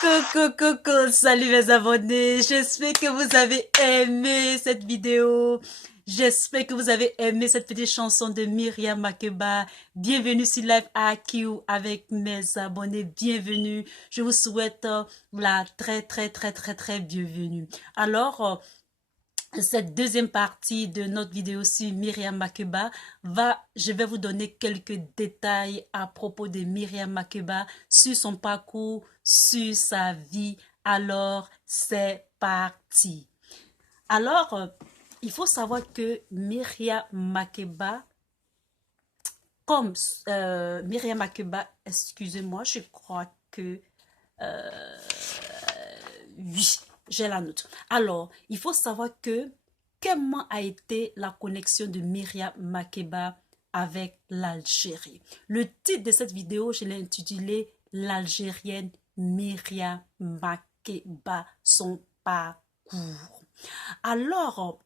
Coucou, coucou, salut mes abonnés, j'espère que vous avez aimé cette vidéo, j'espère que vous avez aimé cette petite chanson de Myriam Makeba. Bienvenue sur Live AQ avec mes abonnés, bienvenue, je vous souhaite la très bienvenue. Alors, cette deuxième partie de notre vidéo sur Myriam Makeba je vais vous donner quelques détails à propos de Myriam Makeba, sur son parcours, sur sa vie. Alors, c'est parti. Alors, il faut savoir que Myriam Makeba, Myriam Makeba, excusez-moi, je crois que oui, j'ai la note. Alors, il faut savoir que comment a été la connexion de Myriam Makeba avec l'Algérie. Le titre de cette vidéo, je l'ai intitulé l'Algérienne Myriam Makeba, son parcours. Alors,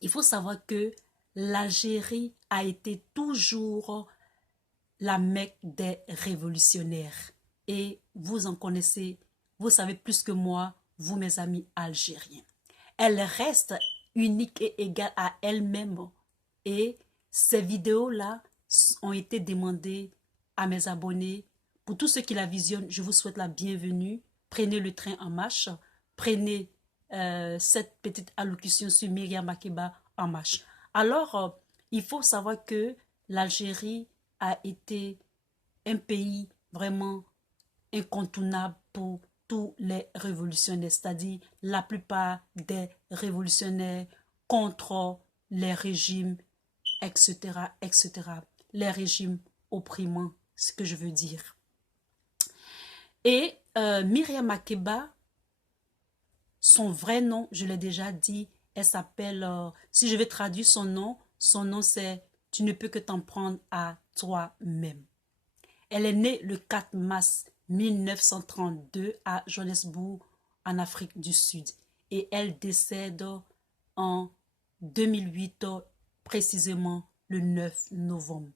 il faut savoir que l'Algérie a été toujours la Mecque des révolutionnaires. Et vous en connaissez, vous savez plus que moi, vous mes amis algériens. Elle reste unique et égale à elle-même. Et ces vidéos-là ont été demandées à mes abonnés. Pour tous ceux qui la visionnent, je vous souhaite la bienvenue. Prenez le train en marche. Prenez cette petite allocution sur Myriam Makeba en marche. Alors, il faut savoir que l'Algérie a été un pays vraiment incontournable pour tous les révolutionnaires, c'est-à-dire la plupart des révolutionnaires contre les régimes, etc., les régimes opprimants, ce que je veux dire. Et Myriam Makeba, son vrai nom, je l'ai déjà dit, elle s'appelle, si je vais traduire son nom c'est « Tu ne peux que t'en prendre à toi-même ». Elle est née le 4 mars 1932 à Johannesburg, en Afrique du Sud. Et elle décède en 2008, précisément le 9 novembre.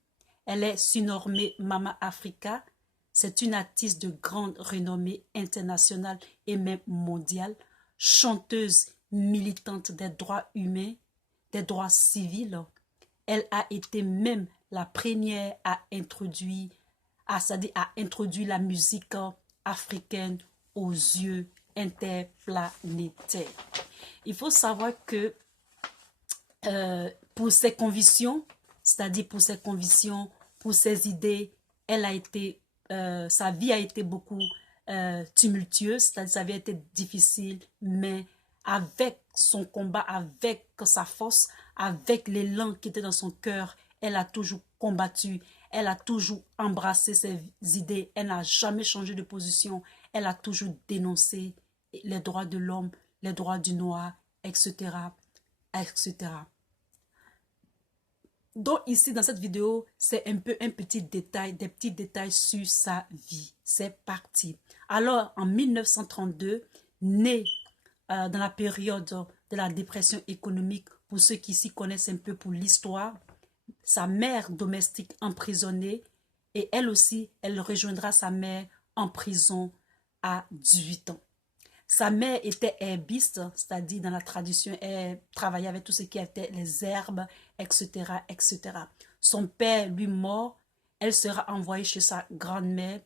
Elle est surnommée Mama Africa. C'est une artiste de grande renommée internationale et même mondiale, chanteuse militante des droits humains, des droits civils. Elle a été même la première à introduire la musique africaine aux yeux interplanétaires. Il faut savoir que pour ses convictions, c'est-à-dire pour ses convictions, pour ses idées, sa vie a été beaucoup tumultueuse, c'est-à-dire sa vie a été difficile, mais avec son combat, avec sa force, avec l'élan qui était dans son cœur, elle a toujours combattu, elle a toujours embrassé ses idées, elle n'a jamais changé de position, elle a toujours dénoncé les droits de l'homme, les droits du noir, etc., etc. Donc ici, dans cette vidéo, c'est un peu un petit détail, des petits détails sur sa vie. C'est parti. Alors, en 1932, né dans la période de la dépression économique, pour ceux qui s'y connaissent un peu pour l'histoire, sa mère domestique emprisonnée, et elle aussi, elle rejoindra sa mère en prison à 18 ans. Sa mère était herbiste, c'est-à-dire dans la tradition, elle travaillait avec tout ce qui était les herbes, etc., etc. Son père, lui, mort, elle sera envoyée chez sa grand-mère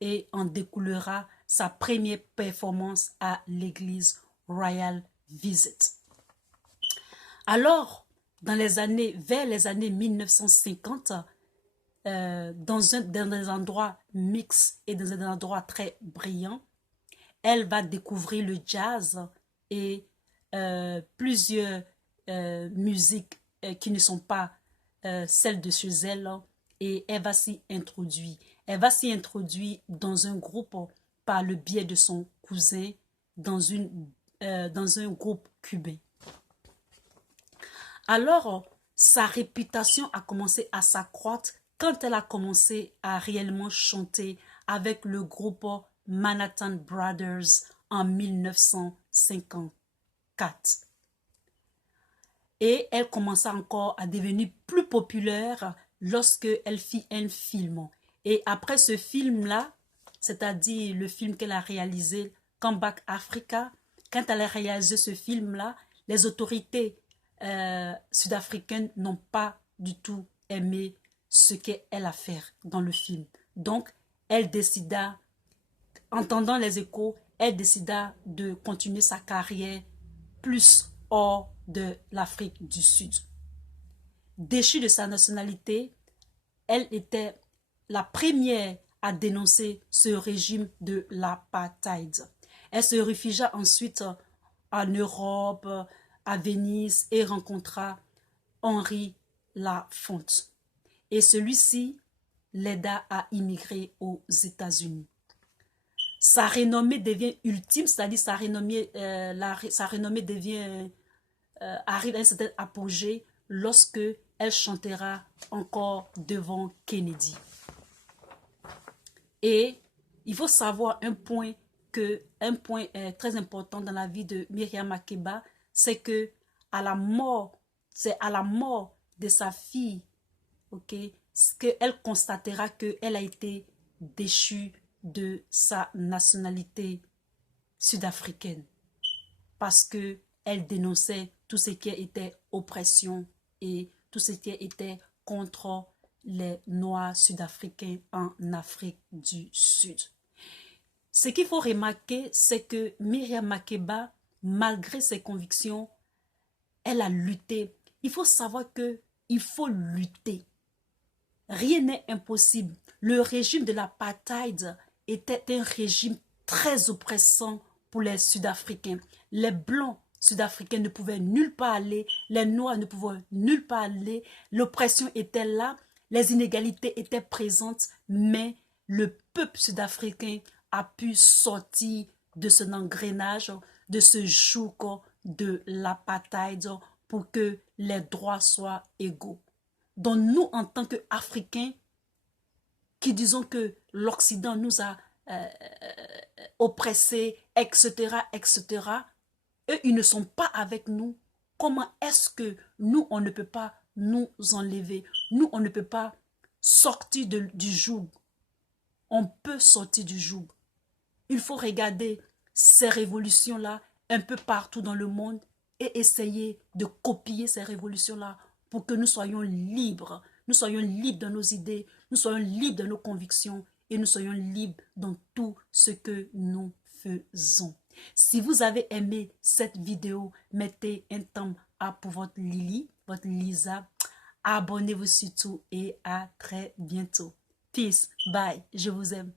et en découlera sa première performance à l'église Royal Visit. Alors, vers les années 1950, dans des endroits mixtes et dans un endroit très brillant, elle va découvrir le jazz et plusieurs musiques qui ne sont pas celles de chez elle, et elle va s'y introduire. Elle va s'y introduire dans un groupe par le biais de son cousin dans un groupe cubain. Alors, sa réputation a commencé à s'accroître quand elle a commencé à réellement chanter avec le groupe Manhattan Brothers en 1954. Et elle commença encore à devenir plus populaire lorsque elle fit un film. Et après ce film-là, c'est-à-dire le film qu'elle a réalisé, Comeback Africa, quand elle a réalisé ce film-là, les autorités sud-africaines n'ont pas du tout aimé ce qu'elle a fait dans le film. Donc, elle décida, entendant les échos, elle décida de continuer sa carrière plus hors de l'Afrique du Sud. Déchue de sa nationalité, elle était la première à dénoncer ce régime de l'apartheid. Elle se réfugia ensuite en Europe, à Venise, et rencontra Henri Lafonte. Et celui-ci l'aida à immigrer aux États-Unis. Sa renommée devient ultime, c'est-à-dire sa renommée devient arrive à un certain apogée lorsque elle chantera encore devant Kennedy. Et il faut savoir un point très important dans la vie de Miriam Makeba, c'est que c'est à la mort de sa fille, ok, qu'elle constatera qu'elle a été déchue de sa nationalité sud-africaine parce qu'elle dénonçait tout ce qui était oppression et tout ce qui était contre les Noirs sud-africains en Afrique du Sud. Ce qu'il faut remarquer, c'est que Miriam Makeba, malgré ses convictions, elle a lutté. Il faut savoir qu'il faut lutter. Rien n'est impossible. Le régime de l'apartheid était un régime très oppressant pour les Sud-Africains. Les Blancs sud-africains ne pouvaient nulle part aller, les Noirs ne pouvaient nulle part aller, l'oppression était là, les inégalités étaient présentes, mais le peuple sud-africain a pu sortir de ce engrenage, de ce joug de l'apartheid pour que les droits soient égaux. Donc nous, en tant qu'Africains, qui disons que l'Occident nous a oppressés, etc., etc., eux, ils ne sont pas avec nous. Comment est-ce que nous, on ne peut pas nous enlever? Nous, on ne peut pas sortir du joug. On peut sortir du joug. Il faut regarder ces révolutions-là un peu partout dans le monde et essayer de copier ces révolutions-là pour que nous soyons libres. Nous soyons libres dans nos idées, nous soyons libres dans nos convictions et nous soyons libres dans tout ce que nous faisons. Si vous avez aimé cette vidéo, mettez un thumb up pour votre Lily, votre Lisa. Abonnez-vous surtout et à très bientôt. Peace, bye, je vous aime.